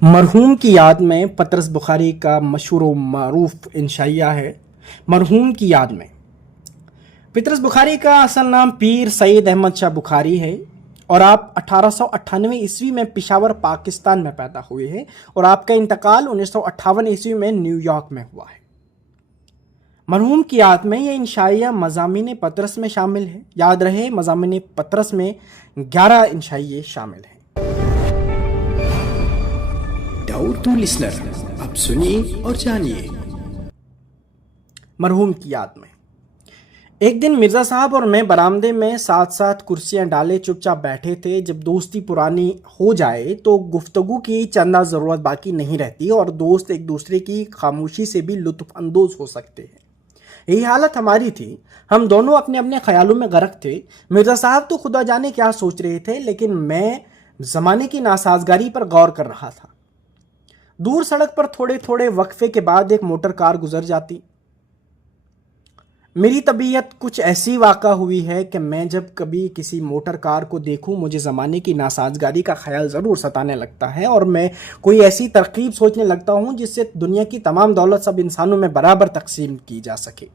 मरहूम की याद में पतरस बुखारी का मशहूर व मारूफ इंशाइया है। मरहूम की याद में पतरस बुखारी का असल नाम पीर सईद अहमद शाह बुखारी है और आप 1898 ईस्वी में पिशावर पाकिस्तान में पैदा हुए हैं और आपका इंतकाल 1958 ईस्वी में न्यूयॉर्क में हुआ है। मरहूम की याद में यह इंशाइया मज़ामीन पतरस में शामिल है। याद रहे, मज़ामीन पतरस में 11 इंशाइये शामिल हैं। डाउट टू लिसनर, अब सुनिए और जानिए। मरहूम की याद में एक दिन मिर्ज़ा साहब और मैं बरामदे में साथ साथ कुर्सियां डाले चुपचाप बैठे थे। जब दोस्ती पुरानी हो जाए तो गुफ्तगू की चंदा ज़रूरत बाकी नहीं रहती और दोस्त एक दूसरे की खामोशी से भी लुत्फ़ अंदोज़ हो सकते हैं। यही हालत हमारी थी। हम दोनों अपने अपने ख्यालों में गर्क थे। मिर्ज़ा साहब तो खुदा जाने क्या सोच रहे थे, लेकिन मैं ज़माने की नासाजगारी पर गौर कर रहा था। दूर सड़क पर थोड़े थोड़े वक्फे के बाद एक मोटर कार गुजर जाती। मेरी तबीयत कुछ ऐसी वाक़ा हुई है कि मैं जब कभी किसी मोटर कार को देखूं, मुझे ज़माने की नासाजगारी का ख्याल ज़रूर सताने लगता है और मैं कोई ऐसी तरकीब सोचने लगता हूं जिससे दुनिया की तमाम दौलत सब इंसानों में बराबर तकसीम की जा सके।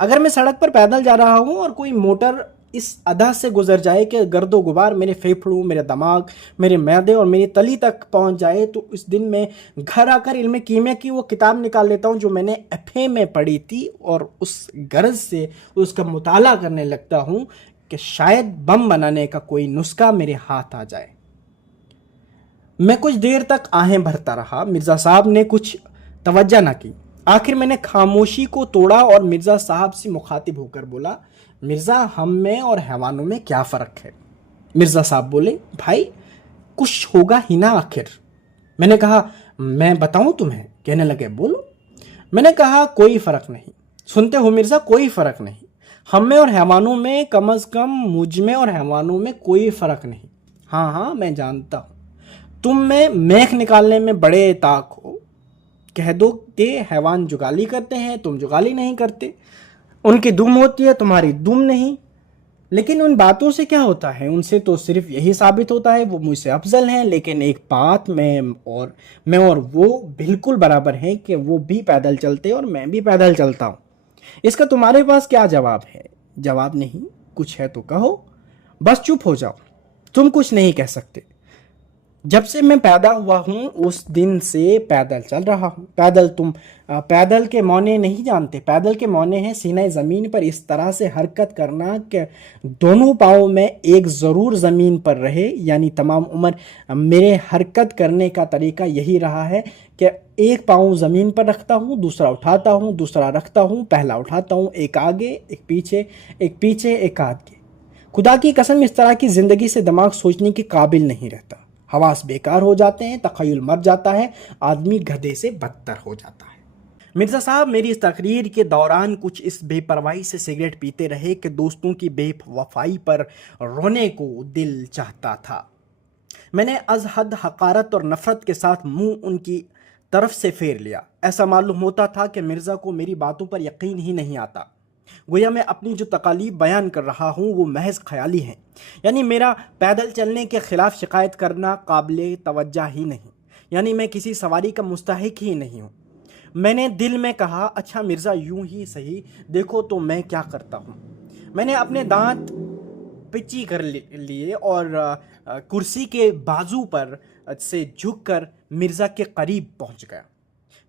अगर मैं सड़क पर पैदल जा रहा हूं और कोई मोटर इस अदा से गुजर जाए कि गर्दो गुबार मेरे फेफड़ों, मेरे दिमाग, मेरे मैदे और मेरी तली तक पहुंच जाए, तो इस दिन मैं घर आकर इल्म कीमिया की वो किताब निकाल लेता हूं जो मैंने एफए में पढ़ी थी और उस गर्ज से उसका मुताला करने लगता हूं कि शायद बम बनाने का कोई नुस्खा मेरे हाथ आ जाए। मैं कुछ देर तक आहें भरता रहा। मिर्ज़ा साहब ने कुछ तवज्जो न की। आखिर मैंने खामोशी को तोड़ा और मिर्ज़ा साहब से मुखातिब होकर बोला, मिर्ज़ा, हम में और हैवानों में क्या फ़र्क है? मिर्ज़ा साहब बोले, भाई कुछ होगा ही ना आखिर। मैंने कहा, मैं बताऊं तुम्हें? कहने लगे, बोलो। मैंने कहा, कोई फ़र्क नहीं। सुनते हो मिर्ज़ा, कोई फ़र्क नहीं। हम में और हैवानों में, कम अज़ कम मुझ में और हैवानों में कोई फ़र्क नहीं। हाँ हाँ, मैं जानता हूँ तुम में मेख निकालने में बड़े ताक हो। कह दो कि हैवान जुगाली करते हैं, तुम जुगाली नहीं करते। उनकी दुम होती है, तुम्हारी दुम नहीं। लेकिन उन बातों से क्या होता है? उनसे तो सिर्फ यही साबित होता है वो मुझसे अफजल हैं। लेकिन एक बात मैं और वो बिल्कुल बराबर हैं कि वो भी पैदल चलते और मैं भी पैदल चलता हूँ। इसका तुम्हारे पास क्या जवाब है? जवाब नहीं, कुछ है तो कहो। बस चुप हो जाओ, तुम कुछ नहीं कह सकते। जब से मैं पैदा हुआ हूँ उस दिन से पैदल चल रहा हूँ। पैदल के मौने नहीं जानते। पैदल के मौने हैं सीने ज़मीन पर इस तरह से हरकत करना कि दोनों पाँव में एक ज़रूर ज़मीन पर रहे। यानी तमाम उम्र मेरे हरकत करने का तरीका यही रहा है कि एक पाँव ज़मीन पर रखता हूँ, दूसरा उठाता हूँ, दूसरा रखता हूँ, पहला उठाता हूँ, एक आगे, एक पीछे, एक पीछे, एक आगे। खुदा की कसम, इस तरह की ज़िंदगी से दिमाग सोचने के काबिल नहीं रहता। हवास बेकार हो जाते हैं, तखय्युल मर जाता है, आदमी गधे से बदतर हो जाता है। मिर्ज़ा साहब मेरी इस तकरीर के दौरान कुछ इस बेपरवाही से सिगरेट पीते रहे कि दोस्तों की बेवफाई पर रोने को दिल चाहता था। मैंने अज़ हद हकारत और नफ़रत के साथ मुंह उनकी तरफ से फेर लिया। ऐसा मालूम होता था कि मिर्ज़ा को मेरी बातों पर यकीन ही नहीं आता। गोया मैं अपनी जो तकालीफ बयान कर रहा हूँ वो महज ख्याली हैं। यानी मेरा पैदल चलने के ख़िलाफ़ शिकायत करना काबिल तवज्जो ही नहीं। यानी मैं किसी सवारी का मुस्तहिक ही नहीं हूँ। मैंने दिल में कहा, अच्छा मिर्ज़ा, यूं ही सही, देखो तो मैं क्या करता हूँ। मैंने अपने दांत पिची कर लिए और कुर्सी के बाजू पर से झुककर मिर्ज़ा के करीब पहुँच गया।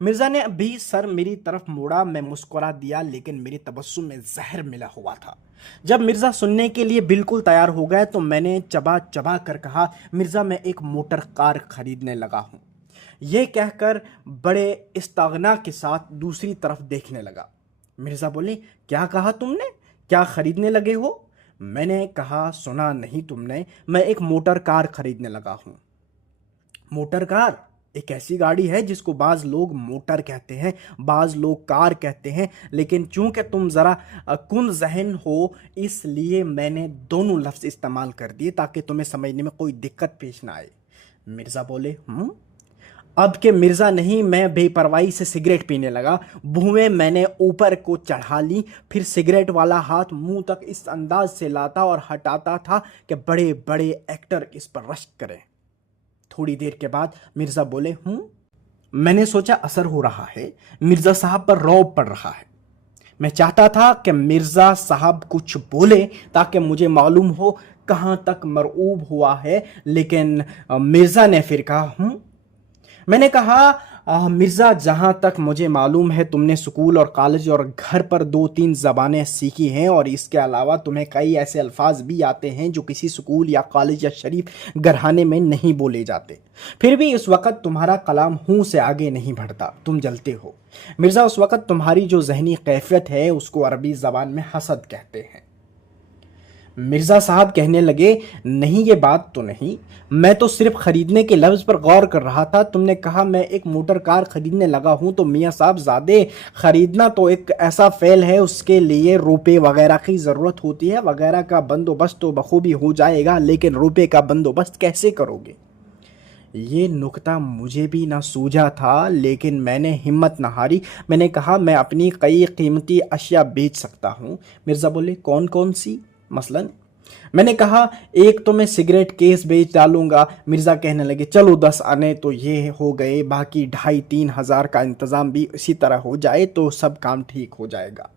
मिर्ज़ा ने भी सर मेरी तरफ मोड़ा। मैं मुस्कुरा दिया, लेकिन मेरी तबस्सुम में जहर मिला हुआ था। जब मिर्ज़ा सुनने के लिए बिल्कुल तैयार हो गए तो मैंने चबा चबा कर कहा, मिर्ज़ा, मैं एक मोटर कार खरीदने लगा हूँ। यह कहकर बड़े इस्तागना के साथ दूसरी तरफ देखने लगा। मिर्ज़ा बोले, क्या कहा तुमने? क्या खरीदने लगे हो? मैंने कहा, सुना नहीं तुमने? मैं एक मोटर कार खरीदने लगा हूँ। मोटर कार एक ऐसी गाड़ी है जिसको बाज़ लोग मोटर कहते हैं, बाज़ लोग कार कहते हैं, लेकिन चूंकि तुम ज़रा कुन जहन हो इसलिए मैंने दोनों लफ्ज़ इस्तेमाल कर दिए ताकि तुम्हें समझने में कोई दिक्कत पेश ना आए। मिर्ज़ा बोले, अब के मिर्ज़ा नहीं, मैं बेपरवाही से सिगरेट पीने लगा। भुएं मैंने ऊपर को चढ़ा ली, फिर सिगरेट वाला हाथ मुंह तक इस अंदाज से लाता और हटाता था कि बड़े बड़े एक्टर इस पर रश्क करें। थोड़ी देर के बाद मिर्ज़ा बोले, मैंने सोचा असर हो रहा है, मिर्ज़ा साहब पर रौब पड़ रहा है। मैं चाहता था कि मिर्ज़ा साहब कुछ बोले ताकि मुझे मालूम हो कहाँ तक मरऊब हुआ है, लेकिन मिर्ज़ा ने फिर कहा, मैंने कहा, मिर्ज़ा, जहाँ तक मुझे मालूम है तुमने स्कूल और कॉलेज और घर पर 2-3 ज़बानें सीखी हैं और इसके अलावा तुम्हें कई ऐसे अल्फाज भी आते हैं जो किसी स्कूल या कॉलेज या शरीफ घराने में नहीं बोले जाते। फिर भी इस वक्त तुम्हारा कलाम हूँ से आगे नहीं बढ़ता, तुम जलते हो। मिर्ज़ा, उस वक्त तुम्हारी जो जहनी कैफियत है उसको अरबी ज़बान में हसद कहते हैं। मिर्ज़ा साहब कहने लगे, नहीं ये बात तो नहीं, मैं तो सिर्फ ख़रीदने के लफ्ज़ पर गौर कर रहा था। तुमने कहा मैं एक मोटर कार ख़रीदने लगा हूँ, तो मियाँ साहब ज़्यादा ख़रीदना तो एक ऐसा फ़ेल है, उसके लिए रुपए वगैरह की ज़रूरत होती है। वगैरह का बंदोबस्त तो बखूबी हो जाएगा, लेकिन रुपए का बंदोबस्त कैसे करोगे? ये नुक्ता मुझे भी ना सूझा था, लेकिन मैंने हिम्मत न हारी। मैंने कहा, मैं अपनी कई कीमती अशिया बेच सकता हूँ। मिर्ज़ा बोले, कौन कौन सी? मसलन? मैंने कहा, एक तो मैं सिगरेट केस बेच डालूंगा। मिर्ज़ा कहने लगे, चलो 10 आने तो ये हो गए, बाकी 2,500-3 हज़ार का इंतज़ाम भी इसी तरह हो जाए तो सब काम ठीक हो जाएगा।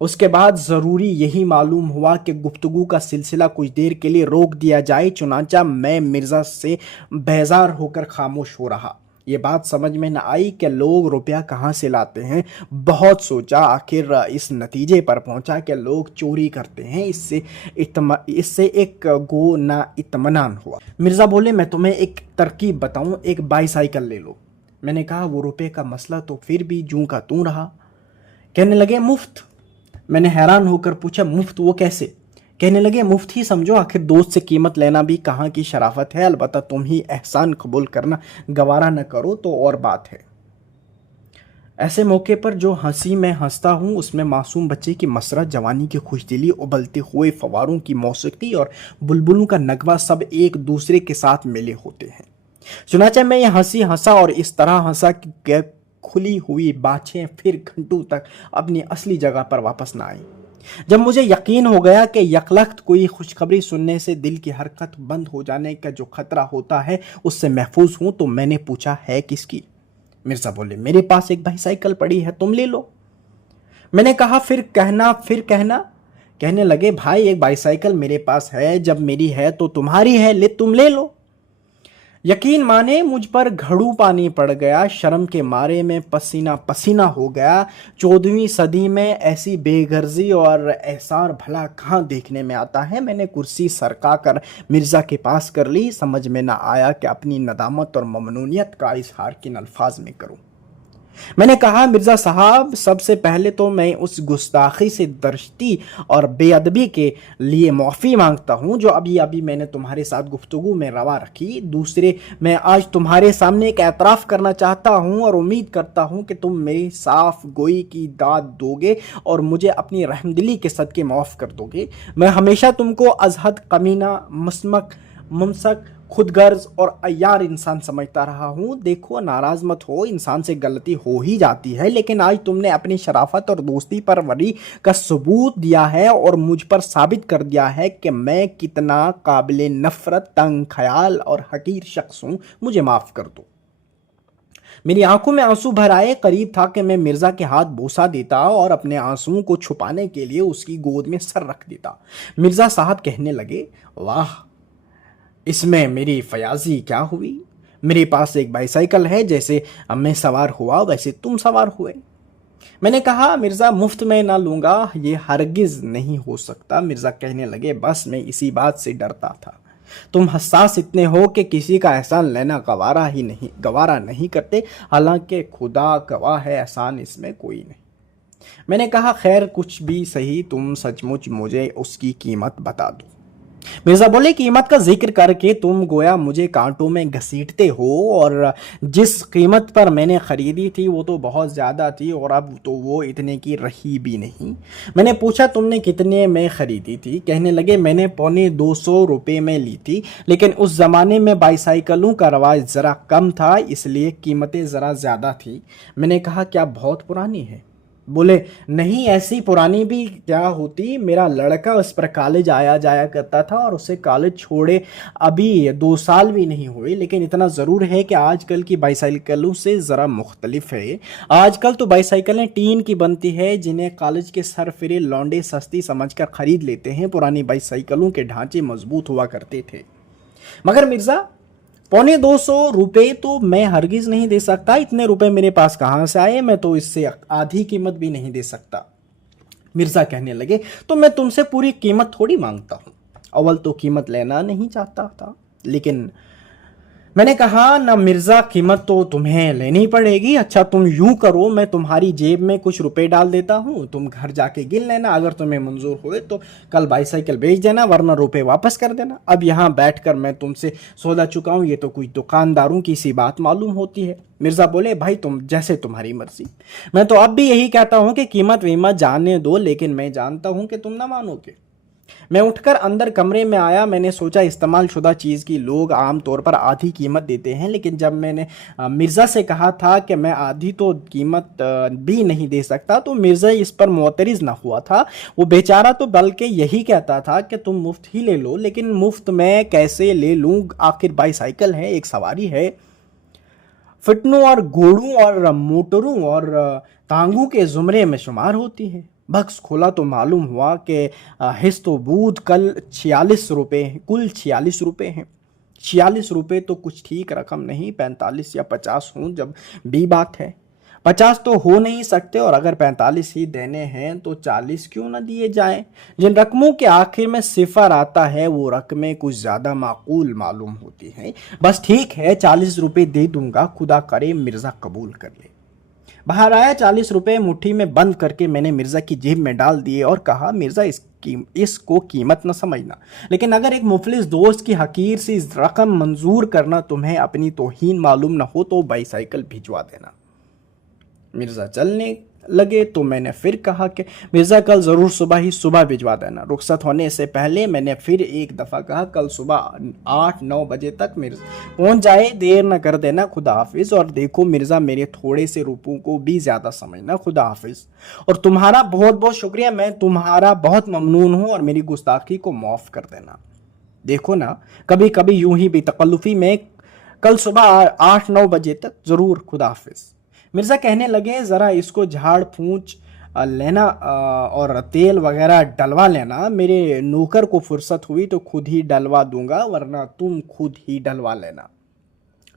उसके बाद ज़रूरी यही मालूम हुआ कि गुफ्तगू का सिलसिला कुछ देर के लिए रोक दिया जाए। चुनांचा मैं मिर्ज़ा से बेजार होकर खामोश हो रहा। ये बात समझ में न आई कि लोग रुपया कहाँ से लाते हैं। बहुत सोचा, आखिर इस नतीजे पर पहुंचा कि लोग चोरी करते हैं। इससे एक गो ना इत्मीनान हुआ। मिर्ज़ा बोले, मैं तुम्हें एक तरकीब बताऊं, एक बाईसाइकिल ले लो। मैंने कहा, वो रुपये का मसला तो फिर भी जूं का तूं रहा। कहने लगे, मुफ्त। मैंने हैरान होकर पूछा, मुफ्त वो कैसे? कहने लगे, मुफ्त ही समझो, आखिर दोस्त से कीमत लेना भी कहाँ की शराफत है। अलबत्ता तुम ही एहसान कबूल करना गवारा न करो तो और बात है। ऐसे मौके पर जो हंसी मैं हंसता हूँ उसमें मासूम बच्चे की मसरत, जवानी की खुशदिली, उबलते हुए फवारों की मौसीकी और बुलबुलों का नगवा सब एक दूसरे के साथ मिले होते हैं। चुनाचे मैं ये हंसी हंसा और इस तरह हंसा कि खुली हुई बाछें फिर घंटों तक अपनी असली जगह पर वापस न आई। जब मुझे यकीन हो गया कि यकलख्त कोई खुशखबरी सुनने से दिल की हरकत बंद हो जाने का जो खतरा होता है उससे महफूज हूं, तो मैंने पूछा, है किसकी? मिर्ज़ा बोले, मेरे पास एक बाईसाइकिल पड़ी है, तुम ले लो। मैंने कहा, फिर कहना। कहने लगे, भाई, एक बाईसाइकिल मेरे पास है, जब मेरी है तो तुम्हारी है, तुम ले लो। यकीन माने, मुझ पर घड़ू पानी पड़ गया। शर्म के मारे में पसीना पसीना हो गया। 14वीं सदी में ऐसी बेगर्जी और एहसार भला कहाँ देखने में आता है। मैंने कुर्सी सरका कर मिर्ज़ा के पास कर ली। समझ में ना आया कि अपनी नदामत और ममनूनियत का इजहार किन अल्फाज में करूं। मैंने कहा, मिर्ज़ा साहब, सबसे पहले तो मैं उस गुस्ताखी से दर्शती और बेअदबी के लिए माफ़ी मांगता हूँ जो अभी अभी मैंने तुम्हारे साथ गुफ्तगू में रवा रखी। दूसरे, मैं आज तुम्हारे सामने एक एतराफ़ करना चाहता हूँ और उम्मीद करता हूँ कि तुम मेरी साफ गोई की दाद दोगे और मुझे अपनी रहमदिली के सदके माफ़ कर दोगे। मैं हमेशा तुमको अजहद, कमीना, मुमसक, खुदगर्ज और अय्यार इंसान समझता रहा हूँ। देखो, नाराज मत हो, इंसान से गलती हो ही जाती है, लेकिन आज तुमने अपनी शराफत और दोस्ती पर वरी का सबूत दिया है और मुझ पर साबित कर दिया है कि मैं कितना काबिल नफरत, तंग ख्याल और हकीर शख्स हूँ। मुझे माफ़ कर दो। मेरी आंखों में आंसू भर आए। करीब था कि मैं मिर्ज़ा के हाथ बोसा देता और अपने आंसुओं को छुपाने के लिए उसकी गोद में सर रख देता। मिर्ज़ा साहब कहने लगे, वाह, इसमें मेरी फयाजी क्या हुई। मेरे पास एक बाईसाइकिल है, जैसे मैं सवार हुआ वैसे तुम सवार हुए। मैंने कहा, मिर्ज़ा, मुफ्त में ना लूँगा, ये हरगिज़ नहीं हो सकता। मिर्ज़ा कहने लगे, बस मैं इसी बात से डरता था। तुम हसास इतने हो कि किसी का एहसान लेना गवारा नहीं करते। हालांकि खुदा गवाह है, एहसान इसमें कोई नहीं। मैंने कहा, खैर, कुछ भी सही, तुम सचमुच मुझे उसकी कीमत बता दो। मिर्ज़ा बोले, कीमत का जिक्र करके तुम गोया मुझे कांटों में घसीटते हो, और जिस कीमत पर मैंने ख़रीदी थी वो तो बहुत ज़्यादा थी और अब तो वो इतने की रही भी नहीं। मैंने पूछा, तुमने कितने में ख़रीदी थी? कहने लगे, मैंने 250 रुपये में ली थी, लेकिन उस ज़माने में बाईसाइकिलों का रवाज ज़रा कम था, इसलिए कीमतें ज़रा ज़्यादा थी। मैंने कहा, क्या बहुत पुरानी है? बोले नहीं, ऐसी पुरानी भी क्या होती, मेरा लड़का उस पर कॉलेज आया जाया करता था और उसे कॉलेज छोड़े अभी 2 साल भी नहीं हुए। लेकिन इतना ज़रूर है कि आजकल की बाईसाइकिलों से ज़रा मुख्तलिफ है। आजकल तो बाईसाइकिलें टीन की बनती है जिन्हें कॉलेज के सरफिरे लौंडे सस्ती समझकर खरीद लेते हैं। पुरानी बाईसाइकिलों के ढांचे मजबूत हुआ करते थे। मगर मिर्ज़ा, 250 रुपये तो मैं हरगिज नहीं दे सकता। इतने रुपए मेरे पास कहाँ से आए? मैं तो इससे आधी कीमत भी नहीं दे सकता। मिर्जा कहने लगे, तो मैं तुमसे पूरी कीमत थोड़ी मांगता हूँ। अव्वल तो कीमत लेना नहीं चाहता था, लेकिन मैंने कहा ना मिर्जा, कीमत तो तुम्हें लेनी पड़ेगी। अच्छा तुम यूं करो, मैं तुम्हारी जेब में कुछ रुपए डाल देता हूँ, तुम घर जाके गिन लेना। अगर तुम्हें मंजूर हुए तो कल बाईसाइकिल बेच देना, वरना रुपए वापस कर देना। अब यहाँ बैठकर मैं तुमसे सौदा चुकाऊं, ये तो कोई दुकानदारों की सी बात मालूम होती है। मिर्जा बोले, भाई तुम जैसे तुम्हारी मर्जी। मैं तो अब भी यही कहता हूँ कि कीमत वीमत जाने दो, लेकिन मैं जानता हूँ कि तुम ना मानोगे। मैं उठकर अंदर कमरे में आया। मैंने सोचा इस्तेमाल शुदा चीज़ की लोग आमतौर पर आधी कीमत देते हैं, लेकिन जब मैंने मिर्ज़ा से कहा था कि मैं आधी तो कीमत भी नहीं दे सकता, तो मिर्ज़ा इस पर मुअतरिज़ ना हुआ था। वो बेचारा तो बल्कि यही कहता था कि तुम मुफ्त ही ले लो। लेकिन मुफ्त में कैसे ले लूँ? आखिर बाईसाइकिल है, एक सवारी है। फिटनों और घोड़ों और मोटरों और तांगों के ज़ुमरे में शुमार होती है। बक्स खोला तो मालूम हुआ कि हिस्स तो बूध कल 46 रुपये, कुल 46 रुपये हैं। 46 रुपये तो कुछ ठीक रकम नहीं। 45 या 50 हों जब भी बात है। 50 तो हो नहीं सकते, और अगर 45 ही देने हैं तो 40 क्यों ना दिए जाएं। जिन रकमों के आखिर में सिफर आता है वो रकमें कुछ ज़्यादा माकूल मालूम होती हैं। बस ठीक है, 40 रुपये दे दूंगा, खुदा करे मिर्ज़ा कबूल कर ले। बाहर आया, 40 रुपये मुट्ठी में बंद करके मैंने मिर्ज़ा की जेब में डाल दिए और कहा, मिर्ज़ा इसको कीमत न समझना, लेकिन अगर एक मुफलिस दोस्त की हकीर सी रकम मंजूर करना तुम्हें अपनी तौहीन मालूम न हो तो बाईसाइकिल भिजवा देना। मिर्ज़ा चलने लगे तो मैंने फिर कहा कि मिर्ज़ा कल ज़रूर सुबह भिजवा देना। रुखसत होने से पहले मैंने फिर एक दफ़ा कहा, कल सुबह 8-9 बजे तक मिर्ज़ा पहुंच जाए, देर न कर देना। खुदा हाफिज़। और देखो मिर्ज़ा, मेरे थोड़े से रुपयों को भी ज़्यादा समझना। खुदा हाफिज़। और तुम्हारा बहुत बहुत शुक्रिया, मैं तुम्हारा बहुत ममनून हूँ, और मेरी गुस्ताखी को माफ़ कर देना। देखो ना, कभी कभी यूं ही बेतकल्लुफ़ी में कल सुबह 8-9 बजे तक ज़रूर। खुदा हाफिज़। मिर्ज़ा कहने लगे, ज़रा इसको झाड़ फूंच लेना और तेल वगैरह डलवा लेना। मेरे नौकर को फुर्सत हुई तो खुद ही डलवा दूंगा, वरना तुम खुद ही डलवा लेना।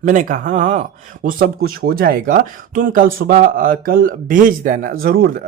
मैंने कहा, हाँ वो सब कुछ हो जाएगा। तुम कल भेज देना ज़रूर।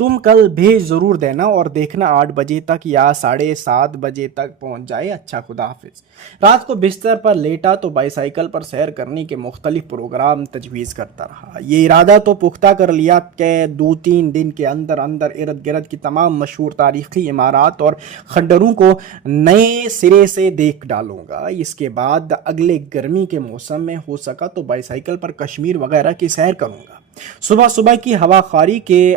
तुम कल भेज ज़रूर देना, और देखना 8 बजे तक या 7:30 बजे तक पहुंच जाए। अच्छा, खुदा हाफिज़। रात को बिस्तर पर लेटा तो बाईसाइकिल पर सैर करने के मुख्तलिफ प्रोग्राम तजवीज़ करता रहा। ये इरादा तो पुख्ता कर लिया कि 2-3 दिन के अंदर अंदर इर्द गिर्द की तमाम मशहूर तारीख़ी इमारत और खंडरों को नए सिरे से देख डालूंगा। इसके बाद अगले गर्मी के मौसम में हो सका तो बाईसाइकिल पर कश्मीर वगैरह की सैर करूंगा। सुबह सुबह की हवा खारी के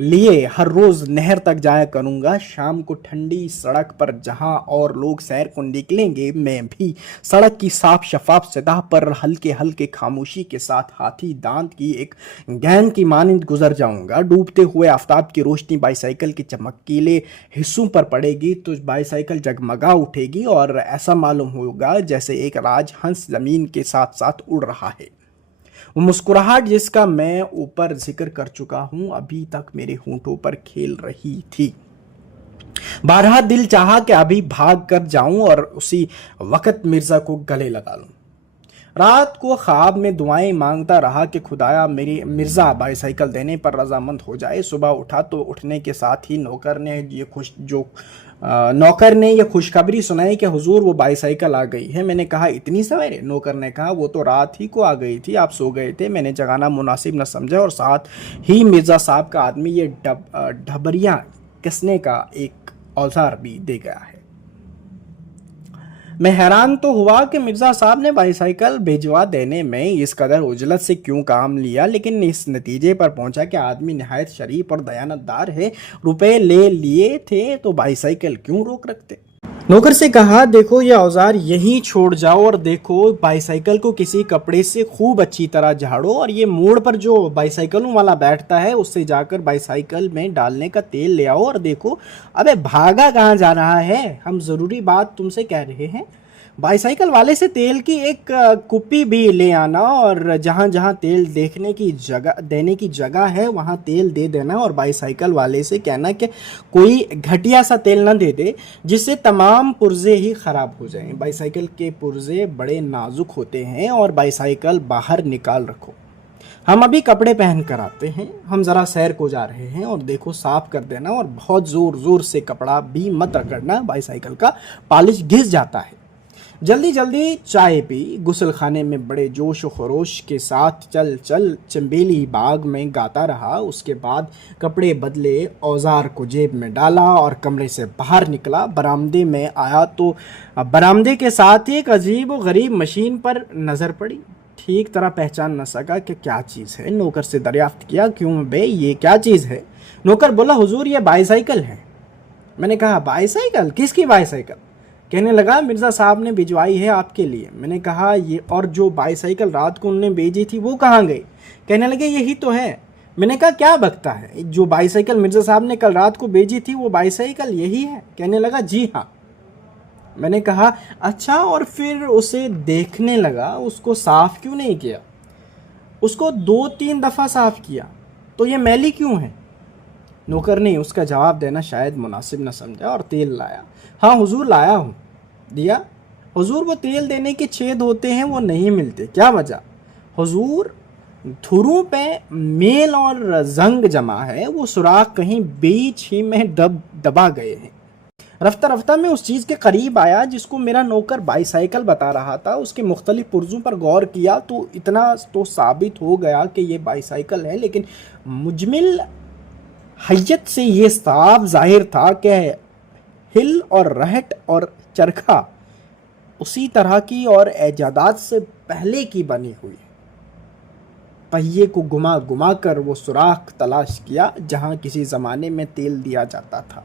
लिए हर रोज नहर तक जाया करूंगा। शाम को ठंडी सड़क पर जहां और लोग सैर को निकलेंगे, मैं भी सड़क की साफ शफाफ सतह पर हल्के हल्के खामोशी के साथ हाथी दांत की एक गेंद की मानिंद गुजर जाऊंगा। डूबते हुए आफताब की रोशनी बाईसाइकिल के चमकीले हिस्सों पर पड़ेगी तो बाईसाइकिल जगमगा उठेगी और ऐसा मालूम होगा जैसे एक राजहंस जमीन के साथ साथ उड़ रहा है। वो मुस्कुराहट जिसका मैं ऊपर जिक्र कर चुका हूं अभी तक मेरे होंठों पर खेल रही थी। बारहा दिल चाहा कि अभी भाग कर जाऊं और उसी वक्त मिर्जा को गले लगा लूं। रात को ख्वाब में दुआएं मांगता रहा कि खुदाया मेरी मिर्जा बाईसाइकिल देने पर रजामंद हो जाए। सुबह उठा तो उठने के साथ ही नौकर ने ये खुशखबरी सुनाई कि हुजूर वो बाईसाइकिल आ गई है। मैंने कहा इतनी सवेरे? नौकर ने कहा वो तो रात ही को आ गई थी, आप सो गए थे, मैंने जगाना मुनासिब न समझा और साथ ही मिर्जा साहब का आदमी ये ढबरियाँ कसने का एक औजार भी दे गया है। मैं हैरान तो हुआ कि मिर्जा साहब ने बाईसाइकिल भिजवा देने में इस कदर उजलत से क्यों काम लिया, लेकिन इस नतीजे पर पहुंचा कि आदमी नहायत शरीफ और दयानतदार है। रुपए ले लिए थे तो बाईसाइकिल क्यों रोक रखते। नौकर से कहा, देखो ये औजार यहीं छोड़ जाओ और देखो बाईसाइकिल को किसी कपड़े से खूब अच्छी तरह झाड़ो और ये मोड़ पर जो बाईसाइकिलों वाला बैठता है उससे जाकर बाईसाइकिल में डालने का तेल ले आओ और देखो। अबे भागा कहाँ जा रहा है, हम ज़रूरी बात तुमसे कह रहे हैं। बाईसाइकिल वाले से तेल की एक कुप्पी भी ले आना और जहाँ जहाँ तेल देने की जगह है वहाँ तेल दे देना और बाईसाइकिल वाले से कहना कि कोई घटिया सा तेल ना दे दे जिससे तमाम पुर्जे ही ख़राब हो जाएं। बाईसाइकिल के पुर्जे बड़े नाजुक होते हैं और बाईसाइकिल बाहर निकाल रखो। हम अभी कपड़े पहन कर आते हैं, हम ज़रा सैर को जा रहे हैं और देखो साफ़ कर देना और बहुत ज़ोर ज़ोर से कपड़ा भी मत रगड़ना, बाईसाइकिल का पॉलिश घिस जाता है। जल्दी जल्दी चाय पी, गुसल खाने में बड़े जोश व खरोश के साथ चल चल चंबेली बाग में गाता रहा। उसके बाद कपड़े बदले, औजार को जेब में डाला और कमरे से बाहर निकला। बरामदे में आया तो बरामदे के साथ ही एक अजीब व गरीब मशीन पर नज़र पड़ी। ठीक तरह पहचान न सका कि क्या चीज़ है। नौकर से दरियाफ्त किया, क्यों बे ये क्या चीज़ है? नौकर बोला, हुजूर ये बाईसाइकिल है। मैंने कहा, बाईसाइकिल? किसकी बाईसाइकिल? कहने लगा, मिर्ज़ा साहब ने भिजवाई है आपके लिए। मैंने कहा, ये और जो बाईसाइकिल रात को उन्होंने भेजी थी वो कहाँ गई? कहने लगे, यही तो है। मैंने कहा, क्या बकता है, जो बाईसाइकिल मिर्ज़ा साहब ने कल रात को भेजी थी वो बाईसाइकिल यही है? कहने लगा, जी हाँ। मैंने कहा, अच्छा, और फिर उसे देखने लगा, उसको साफ़ क्यों नहीं किया? उसको 2-3 दफ़ा साफ़ किया, तो ये मैली क्यों है? नौकर ने उसका जवाब देना शायद मुनासिब न समझा और तेल लाया। हाँ हुजूर, लाया हूँ। दिया? हुजूर वो तेल देने के छेद होते हैं वो नहीं मिलते। क्या वजह? हुजूर धुरों पे मेल और जंग जमा है, वो सुराख कहीं बीच ही में दबा गए हैं। रफ्ता रफ्ता में उस चीज़ के करीब आया जिसको मेरा नौकर बाईसाइकिल बता रहा था। उसके मुख्तलिफ पुर्जों पर गौर किया तो इतना तो साबित हो गया कि ये बाईसाइकिल है, लेकिन मुजमिल हैयत से ये साफ जाहिर था कि हिल और रहट और चरखा उसी तरह की और एजादात से पहले की बनी हुई है। पहिए को घुमा घुमा कर वो सुराख तलाश किया जहां किसी ज़माने में तेल दिया जाता था,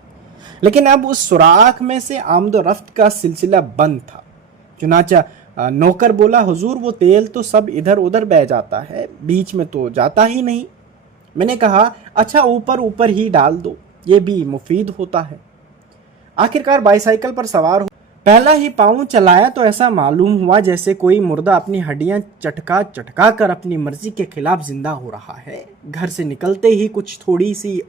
लेकिन अब उस सुराख में से आमदोरफ्त का सिलसिला बंद था। चुनाचा नौकर बोला, हुजूर वो तेल तो सब इधर उधर बह जाता है, बीच में तो जाता ही नहीं। मैंने कहा, अच्छा ऊपर ऊपर ही डाल दो, ये भी मुफीद होता है। आखिरकार बाईसाइकिल पर सवार हो पहला ही पाँव चलाया तो ऐसा मालूम हुआ जैसे कोई मुर्दा अपनी हड्डियां चटका चटका कर अपनी मर्जी के खिलाफ जिंदा हो रहा है। घर से निकलते ही कुछ थोड़ी सी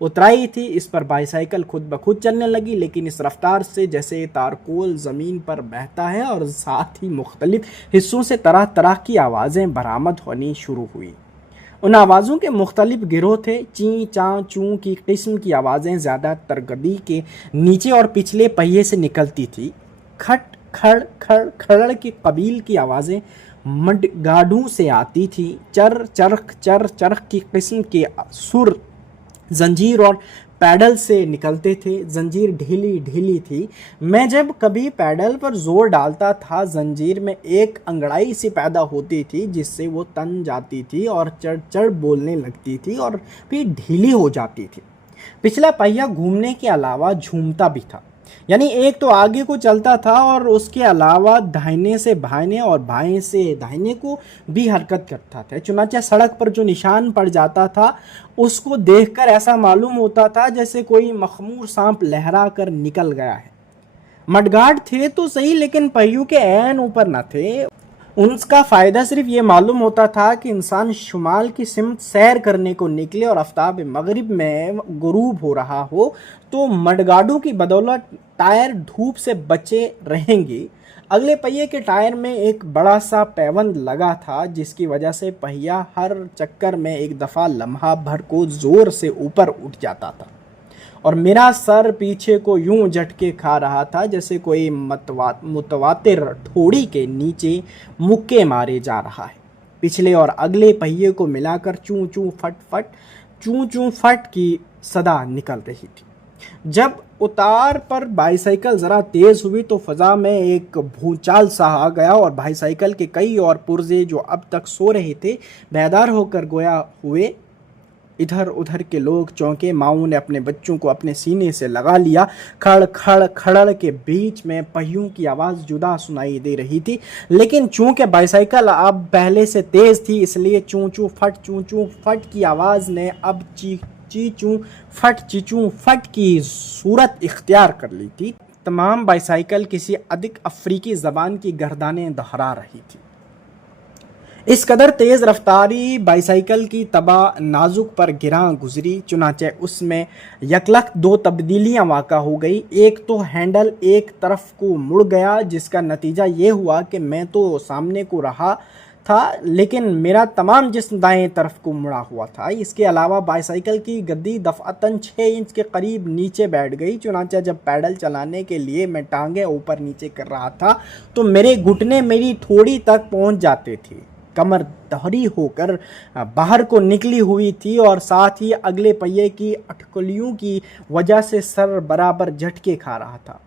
उतराई थी, इस पर बाईसाइकिल खुद ब खुद चलने लगी, लेकिन इस रफ्तार से जैसे तारकोल ज़मीन पर बहता है, और साथ ही मुख्तलिफ हिस्सों से तरह तरह की आवाज़ें बरामद होनी शुरू हुई। उन आवाज़ों के मुख्तलिफ गिरोह थे। ची चाँ चूँ की किस्म की आवाज़ें ज़्यादातर गद्दी के नीचे और पिछले पहिए से निकलती थी। खट खड़ खड़ खड़ की कबील की आवाज़ें मडगाडों से आती थी। चर चरख की किस्म के सुर जंजीर और पैडल से निकलते थे। जंजीर ढीली ढीली थी। मैं जब कभी पैडल पर जोर डालता था, जंजीर में एक अंगड़ाई सी पैदा होती थी जिससे वो तन जाती थी और चढ़ चढ़ बोलने लगती थी और फिर ढीली हो जाती थी। पिछला पहिया घूमने के अलावा झूमता भी था, यानी एक तो आगे को चलता था और उसके अलावा दाहिने से बाएं और बाएं से दाहिने को भी हरकत करता था। चुनांचे सड़क पर जो निशान पड़ जाता था उसको देखकर ऐसा मालूम होता था जैसे कोई मखमूर सांप लहरा कर निकल गया है। मडगार्ड थे तो सही, लेकिन पहियों के ऐन ऊपर न थे। उनका फ़ायदा सिर्फ ये मालूम होता था कि इंसान शुमाल की सिमत सैर करने को निकले और आफ्ताब मगरिब में गुरूब हो रहा हो तो मडगाडों की बदौलत टायर धूप से बचे रहेंगे। अगले पहिए के टायर में एक बड़ा सा पैबंद लगा था जिसकी वजह से पहिया हर चक्कर में एक दफ़ा लम्हा भर को ज़ोर से ऊपर उठ जाता था और मेरा सर पीछे को यूं झटके खा रहा था जैसे कोई मुतवातिर ठोड़ी के नीचे मुक्के मारे जा रहा है। पिछले और अगले पहिए को मिलाकर चूं चूं फट की सदा निकल रही थी। जब उतार पर बाईसाइकिल ज़रा तेज़ हुई तो फ़ज़ा में एक भूचाल सा आ गया और बाईसाइकिल के कई और पुर्जे जो अब तक सो रहे थे बेदार होकर गोया हुए इधर उधर के लोग चौंके। माऊ ने अपने बच्चों को अपने सीने से लगा लिया। खड़ खड़ खड़ड़ के बीच में पहियों की आवाज़ जुदा सुनाई दे रही थी, लेकिन चूंकि बाईसाइकिल अब पहले से तेज़ थी, इसलिए चूं चूं फट की आवाज़ ने अब चीचू फट की सूरत इख्तियार कर ली थी। तमाम बाईसाइकिल किसी अधिक अफ्रीकी ज़बान की गर्दानें दोहरा रही थी। इस कदर तेज़ रफ्तारी बाईसाइकिल की तबाह नाजुक पर गिरां गुजरी, चुनाचे उसमें यकलख दो तब्दीलियां वाक़ा हो गई। एक तो हैंडल एक तरफ को मुड़ गया, जिसका नतीजा ये हुआ कि मैं तो सामने को रहा था, लेकिन मेरा तमाम जिस्म दाएं तरफ को मुड़ा हुआ था। इसके अलावा बाईसाइकिल की गद्दी दफ़अतन 6 इंच के करीब नीचे बैठ गई। चुनांचे जब पैडल चलाने के लिए मैं टांगे ऊपर नीचे कर रहा था तो मेरे घुटने मेरी ठोड़ी तक पहुंच जाते थे। कमर दोहरी होकर बाहर को निकली हुई थी और साथ ही अगले पहिए की अटकलियों की वजह से सर बराबर झटके खा रहा था।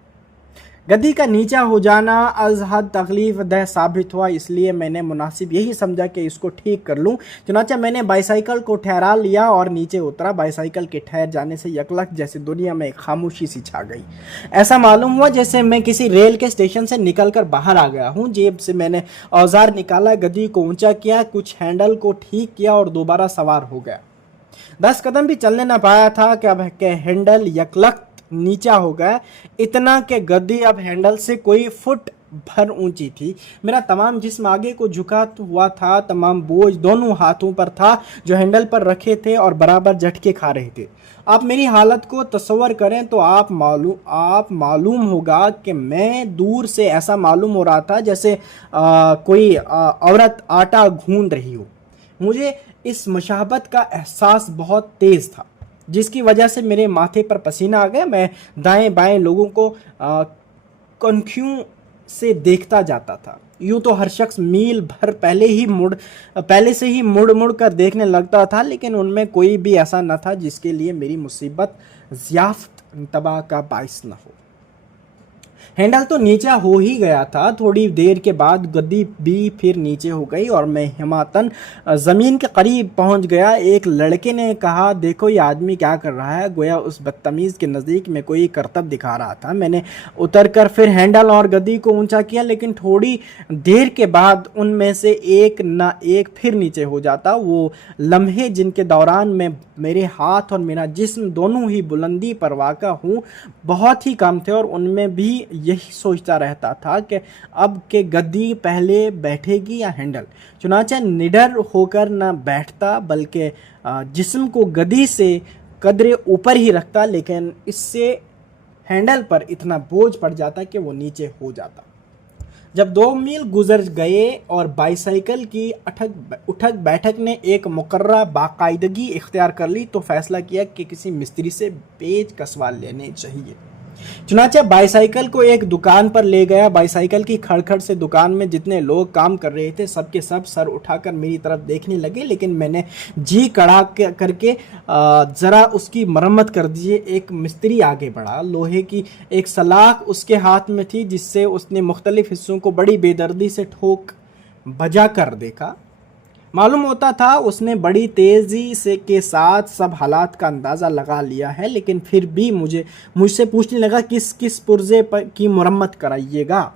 गद्दी का नीचा हो जाना अज हद तकलीफ दह साबित हुआ, इसलिए मैंने मुनासिब यही समझा कि इसको ठीक कर लूं। चुनांचे मैंने बाईसाइकिल को ठहरा लिया और नीचे उतरा। बाईसाइकिल के ठहर जाने से यकलख जैसे दुनिया में खामोशी सी छा गई। ऐसा मालूम हुआ जैसे मैं किसी रेल के स्टेशन से निकलकर बाहर आ गया हूँ। जेब से मैंने औजार निकाला, गद्दी को ऊंचा किया, कुछ हैंडल को ठीक किया और दोबारा सवार हो गया। 10 कदम भी चलने न पाया था कि अब के हैंडल यकलख नीचा हो गया। इतना कि गद्दी अब हैंडल से कोई फुट भर ऊंची थी। मेरा तमाम जिस्म आगे को झुका हुआ था। तमाम बोझ दोनों हाथों पर था जो हैंडल पर रखे थे और बराबर झटके खा रहे थे। आप मेरी हालत को तस्वर करें तो आप मालूम होगा कि मैं दूर से ऐसा मालूम हो रहा था जैसे कोई औरत आटा गूंद रही हो। मुझे इस मुशाबत का एहसास बहुत तेज़ था, जिसकी वजह से मेरे माथे पर पसीना आ गया। मैं दाएं बाएं लोगों को कनखियों से देखता जाता था। यूँ तो हर शख्स मील भर पहले से ही मुड़ मुड़ कर देखने लगता था, लेकिन उनमें कोई भी ऐसा न था जिसके लिए मेरी मुसीबत ज़ियाफ़त तबाह का बाइस न हो। हैंडल तो नीचा हो ही गया था। थोड़ी देर के बाद गद्दी भी फिर नीचे हो गई और मैं हिमातन ज़मीन के करीब पहुंच गया। एक लड़के ने कहा, देखो ये आदमी क्या कर रहा है। गोया उस बदतमीज़ के नज़दीक में कोई करतब दिखा रहा था। मैंने उतरकर फिर हैंडल और गद्दी को ऊंचा किया, लेकिन थोड़ी देर के बाद उनमें से एक न एक फिर नीचे हो जाता। वो लम्हे जिनके दौरान मैं मेरे हाथ और मेरा जिस्म दोनों ही बुलंदी पर वाक़ा हूँ बहुत ही कम थे और उनमें भी यही सोचता रहता था कि अब के गद्दी पहले बैठेगी या हैंडल। चुनांचे निडर होकर न बैठता बल्कि जिस्म को गद्दी से कदरे ऊपर ही रखता, लेकिन इससे हैंडल पर इतना बोझ पड़ जाता कि वो नीचे हो जाता। जब 2 मील गुजर गए और बाईसाइकिल की उठक बैठक ने एक मुकर्रर बाकायदगी इख्तियार कर ली तो फैसला किया कि किसी मिस्त्री से पेच कसवा लेने चाहिए। चुनांचे बाईसाइकिल को एक दुकान पर ले गया। बाईसाइकिल की खड़खड़ से दुकान में जितने लोग काम कर रहे थे सबके सब सर उठाकर मेरी तरफ देखने लगे, लेकिन मैंने जी कड़ा करके ज़रा उसकी मरम्मत कर दीजिए। एक मिस्त्री आगे बढ़ा। लोहे की एक सलाख उसके हाथ में थी जिससे उसने मुख्तलिफ हिस्सों को बड़ी बेदर्दी से ठोक बजा कर देखा। मालूम होता था उसने बड़ी तेज़ी से के साथ सब हालात का अंदाज़ा लगा लिया है, लेकिन फिर भी मुझसे पूछने लगा किस किस पुर्जे की मरम्मत कराइएगा।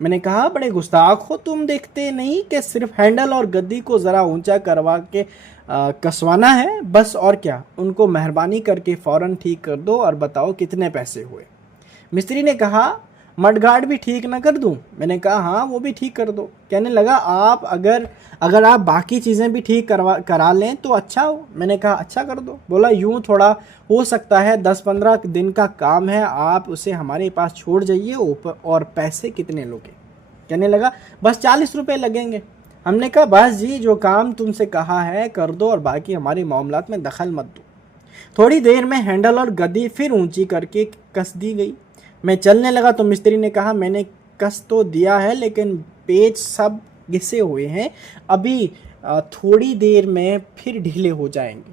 मैंने कहा, बड़े गुस्ताख हो तुम, देखते नहीं कि सिर्फ हैंडल और गद्दी को ज़रा ऊंचा करवा के कसवाना है बस, और क्या। उनको मेहरबानी करके फ़ौरन ठीक कर दो और बताओ कितने पैसे हुए। मिस्त्री ने कहा, मडगार्ड भी ठीक ना कर दूं? मैंने कहा, हाँ वो भी ठीक कर दो। कहने लगा, आप अगर आप बाकी चीज़ें भी ठीक करा लें तो अच्छा हो। मैंने कहा, अच्छा कर दो। बोला, यूँ थोड़ा हो सकता है, 10-15 दिन का काम है, आप उसे हमारे पास छोड़ जाइए। और पैसे कितने लोगे? कहने लगा, बस 40 रुपये लगेंगे। हमने कहा, बस जी, जो काम तुमसे कहा है कर दो और बाकी हमारे मामलात में दखल मत दो। थोड़ी देर में हैंडल और गद्दी फिर ऊँची करके कस दी गई। मैं चलने लगा तो मिस्त्री ने कहा, मैंने कस तो दिया है लेकिन पेच सब घिसे हुए हैं, अभी थोड़ी देर में फिर ढीले हो जाएंगे।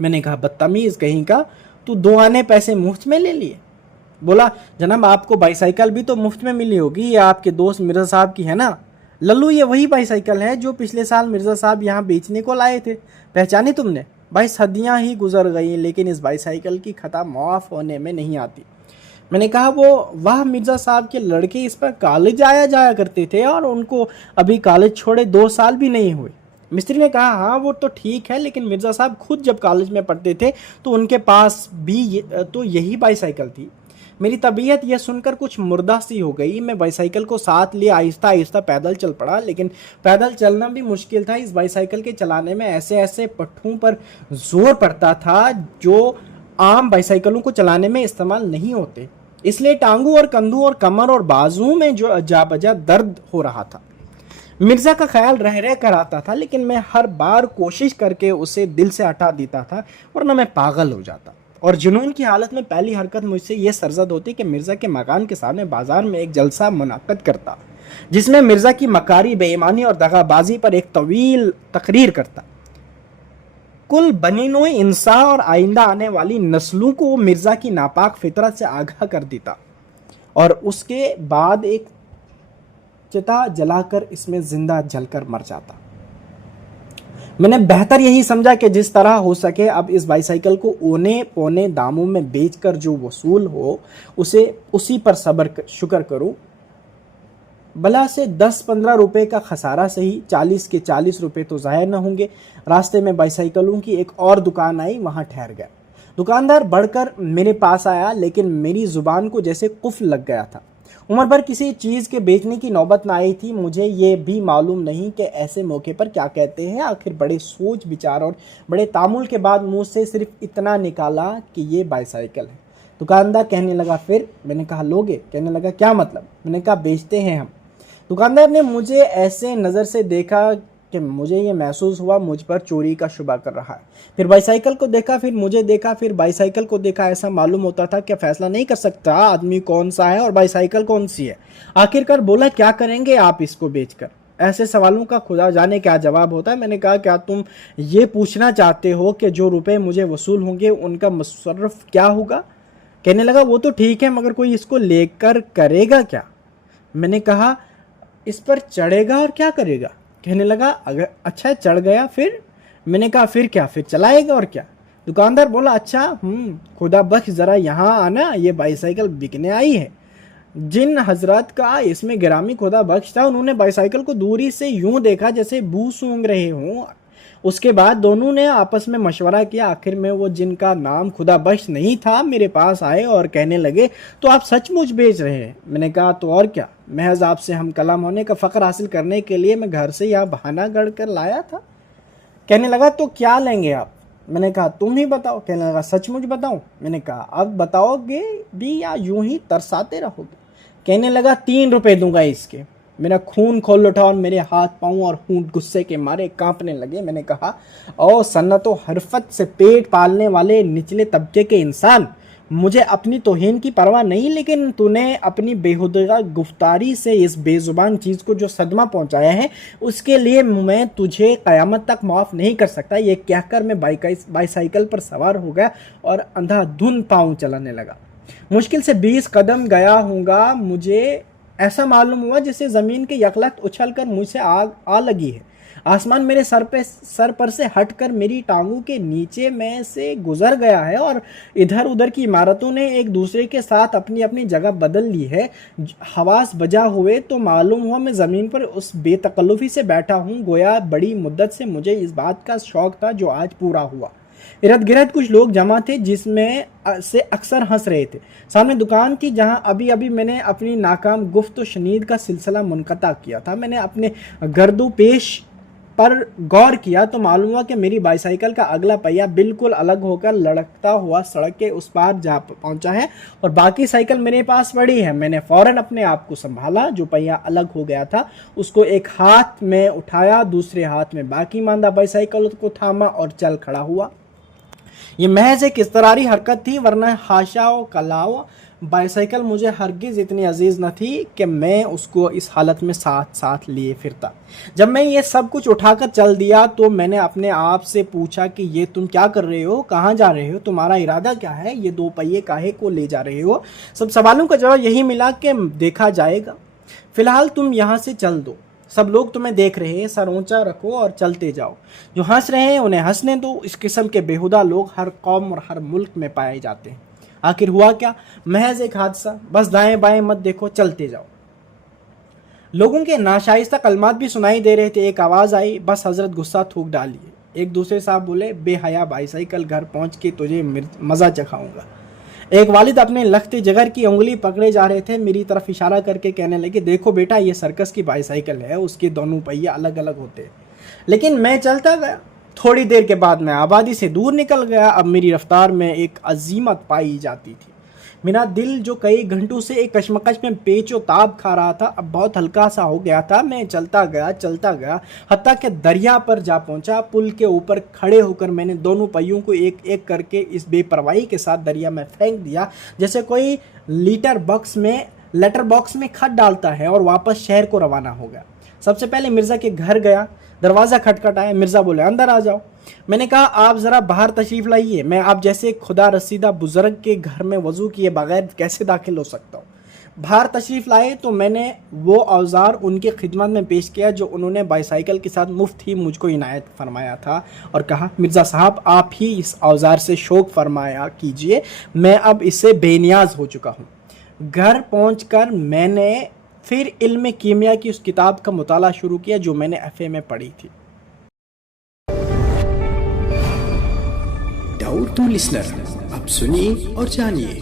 मैंने कहा, बदतमीज़ कहीं का, तू 2 आने पैसे मुफ्त में ले लिए? बोला, जनाब आपको बाईसाइकिल भी तो मुफ्त में मिली होगी, ये आपके दोस्त मिर्ज़ा साहब की है ना, लल्लू, ये वही बाईसाइकिल है जो पिछले साल मिर्ज़ा साहब यहाँ बेचने को लाए थे, पहचानी तुमने? भाई सदियाँ ही गुजर गई लेकिन इस बाईसाइकिल की खता माफ़ होने में नहीं आती। मैंने कहा, वो वाह मिर्ज़ा साहब के लड़के इस पर कॉलेज आया जाया करते थे और उनको अभी कॉलेज छोड़े 2 साल भी नहीं हुए। मिस्त्री ने कहा, हाँ वो तो ठीक है, लेकिन मिर्ज़ा साहब खुद जब कॉलेज में पढ़ते थे तो उनके पास भी तो यही बाईसाइकिल थी। मेरी तबीयत यह सुनकर कुछ मुर्दा सी हो गई। मैं बाईसाइकिल को साथ लिए आहिस्ता आहिस्ता पैदल चल पड़ा, लेकिन पैदल चलना भी मुश्किल था। इस बाईसाइकिल के चलाने में ऐसे ऐसे पट्टों पर जोर पड़ता था जो आम बाईसाइकिलों को चलाने में इस्तेमाल नहीं होते, इसलिए टांगों और कंधों और कमर और बाजुओं में जो अजा बजा दर्द हो रहा था। मिर्ज़ा का ख्याल रह रह कर आता था, लेकिन मैं हर बार कोशिश करके उसे दिल से हटा देता था, वरना मैं पागल हो जाता। और जुनून की हालत में पहली हरकत मुझसे ये सरजद होती कि मिर्ज़ा के मकान के सामने बाजार में एक जलसा मुनाक़द करता, जिसमें मिर्ज़ा की मकारी, बेईमानी और दगाबाजी पर एक तवील तकरीर करता। कुल बनीनो इंसा और आइंदा आने वाली नस्लों को मिर्ज़ा की नापाक फितरत से आगाह कर देता और उसके बाद एक चिता जलाकर इसमें जिंदा जलकर मर जाता। मैंने बेहतर यही समझा कि जिस तरह हो सके अब इस बाईसाइकिल को औने पौने दामों में बेचकर जो वसूल हो उसे उसी पर सब्र शुक्र करूं। भला से 10-15 रुपए का खसारा सही, 40 के 40 रुपए तो ज़ाहिर न होंगे। रास्ते में बाईसाइकिलों की एक और दुकान आई, वहाँ ठहर गया। दुकानदार बढ़कर मेरे पास आया, लेकिन मेरी ज़ुबान को जैसे कुफ्ल लग गया था। उम्र भर किसी चीज़ के बेचने की नौबत ना आई थी। मुझे ये भी मालूम नहीं कि ऐसे मौके पर क्या कहते हैं। आखिर बड़े सोच विचार और बड़े तामुल के बाद मुँह से सिर्फ इतना निकाला कि ये बाईसाइकिल है। दुकानदार कहने लगा, फिर? मैंने कहा, लोगे? कहने लगा, क्या मतलब? मैंने कहा, बेचते हैं हम। दुकानदार ने मुझे ऐसे नज़र से देखा कि मुझे ये महसूस हुआ मुझ पर चोरी का शुबा कर रहा है। फिर बाईसाइकिल को देखा, फिर मुझे देखा, फिर बाईसाइकिल को देखा। ऐसा मालूम होता था कि फैसला नहीं कर सकता आदमी कौन सा है और बाईसाइकिल कौन सी है। आखिरकार बोला, क्या करेंगे आप इसको बेचकर? ऐसे सवालों का खुदा जाने क्या जवाब होता है। मैंने कहा, क्या तुम ये पूछना चाहते हो कि जो रुपए मुझे वसूल होंगे उनका मुसर्रफ क्या होगा? कहने लगा, वो तो ठीक है, मगर कोई इसको लेकर करेगा क्या? मैंने कहा, इस पर चढ़ेगा और क्या करेगा? कहने लगा, अगर अच्छा चढ़ गया फिर? मैंने कहा, फिर क्या? फिर चलाएगा और क्या? दुकानदार बोला, अच्छा खुदा बख्श, ज़रा यहाँ आना, ये बाईसाइकिल बिकने आई है। जिन हजरत का इसमें गिरामी खुदा बख्श था, उन्होंने बाईसाइकिल को दूरी से यूं देखा जैसे बू सूंघ रहे हों। उसके बाद दोनों ने आपस में मशवरा किया। आखिर में वो जिनका नाम खुदा बख्श नहीं था मेरे पास आए और कहने लगे, तो आप सचमुच बेच रहे हैं? मैंने कहा, तो और क्या, महज आपसे हम कलाम होने का फ़ख्र हासिल करने के लिए मैं घर से यह बहाना गढ़ कर लाया था। कहने लगा, तो क्या लेंगे आप? मैंने कहा, तुम ही बताओ। कहने लगा, सचमुच बताऊं? मैंने कहा, अब बताओगे भी या यूं ही तरसाते रहोगे? कहने लगा, 3 रुपए दूंगा इसके। मेरा खून खोल उठा और मेरे हाथ पांव और होंठ गुस्से के मारे कांपने लगे। मैंने कहा, ओ सन्नत व हरफत से पेट पालने वाले निचले तबके के इंसान, मुझे अपनी तौहीन की परवाह नहीं, लेकिन तूने अपनी बेहुदा गुफ्तारी से इस बेजुबान चीज़ को जो सदमा पहुंचाया है उसके लिए मैं तुझे क़यामत तक माफ़ नहीं कर सकता। ये कहकर मैं बाईसाइकिल पर सवार हो गया और अंधाधुंध पाँव चलाने लगा। मुश्किल से 20 कदम गया होगा, मुझे ऐसा मालूम हुआ जैसे ज़मीन के यकलख्त उछलकर मुझसे आ लगी है। आसमान मेरे सर पर से हटकर मेरी टांगों के नीचे में से गुजर गया है और इधर उधर की इमारतों ने एक दूसरे के साथ अपनी अपनी जगह बदल ली है। हवास बजा हुए तो मालूम हुआ मैं ज़मीन पर उस बेतकल्लुफ़ी से बैठा हूँ गोया बड़ी मुद्दत से मुझे इस बात का शौक़ था जो आज पूरा हुआ। इर्द गिर्द कुछ लोग जमा थे जिसमें से अक्सर हंस रहे थे। सामने दुकान थी जहां अभी अभी मैंने अपनी नाकाम गुफ्त व शनीद का सिलसिला मुनक़ता किया था। मैंने अपने गर्दो पेश पर गौर किया तो मालूम हुआ कि मेरी बाईसाइकिल का अगला पहिया बिल्कुल अलग होकर लड़कता हुआ सड़क के उस पार जा पहुंचा है और बाकी साइकिल मेरे पास पड़ी है। मैंने फ़ौरन अपने आप को संभाला। जो पहिया अलग हो गया था उसको एक हाथ में उठाया, दूसरे हाथ में बाकी मांदा बाईसाइकिल को थामा और चल खड़ा हुआ। ये महज एक इस्तरारी हरकत थी, वरना हाशा व कलाओ बाईसाइकिल मुझे हरगिज़ इतनी अजीज़ न थी कि मैं उसको इस हालत में साथ साथ लिए फिरता। जब मैं ये सब कुछ उठाकर चल दिया तो मैंने अपने आप से पूछा कि ये तुम क्या कर रहे हो, कहाँ जा रहे हो, तुम्हारा इरादा क्या है, ये 2 पहिए काहे को ले जा रहे हो? सब सवालों का जवाब यही मिला कि देखा जाएगा, फ़िलहाल तुम यहाँ से चल दो। सब लोग तुम्हें देख रहे हैं, सर ऊंचा रखो और चलते जाओ। जो हंस रहे हैं उन्हें हंसने दो। इस किस्म के बेहुदा लोग हर कौम और हर मुल्क में पाए जाते हैं। आखिर हुआ क्या? महज एक हादसा। बस दाएं बाएं मत देखो, चलते जाओ। लोगों के नाशाइस्ता कलमात भी सुनाई दे रहे थे। एक आवाज़ आई, बस हजरत गुस्सा थूक डालिए। एक दूसरे साहब बोले, बेहया बाईसाइकिल, घर पहुंच के तुझे मज़ा चखाऊंगा। एक वालिद अपने लखते जगर की उंगली पकड़े जा रहे थे, मेरी तरफ इशारा करके कहने लगे, देखो बेटा, ये सर्कस की बाईसाइकिल है, उसके दोनों पहिए अलग अलग होते हैं। लेकिन मैं चलता गया। थोड़ी देर के बाद मैं आबादी से दूर निकल गया। अब मेरी रफ्तार में एक अजीमत पाई जाती थी। मेरा दिल जो कई घंटों से एक कशमकश में पेचो ताब खा रहा था, अब बहुत हल्का सा हो गया था। मैं चलता गया हत्ता कि दरिया पर जा पहुंचा। पुल के ऊपर खड़े होकर मैंने दोनों पहियों को एक एक करके इस बेपरवाही के साथ दरिया में फेंक दिया, जैसे कोई लेटर बॉक्स में खत डालता है, और वापस शहर को रवाना हो गया। सबसे पहले मिर्ज़ा के घर गया। दरवाज़ा खटखटाया। मिर्ज़ा बोले, अंदर आ जाओ। मैंने कहा, आप ज़रा बाहर तशरीफ़ लाइए। मैं आप जैसे खुदा रसीदा बुज़ुर्ग के घर में वज़ू किए बगैर कैसे दाखिल हो सकता हूँ? बाहर तशरीफ़ लाए तो मैंने वो औज़ार उनकी खिदमत में पेश किया जो उन्होंने बाईसाइकिल के साथ मुफ्त ही मुझको इनायत फरमाया था, और कहा, मिर्ज़ा साहब, आप ही इस औज़ार से शौक़ फरमाया कीजिए, मैं अब इससे बेनियाज हो चुका हूँ। घर पहुँचकर मैंने फिर इल्म कीमिया की उस किताब का मुताला शुरू किया जो मैंने एफए में पढ़ी थी। डाउट टू लिसनर, अब सुनिए और जानिए।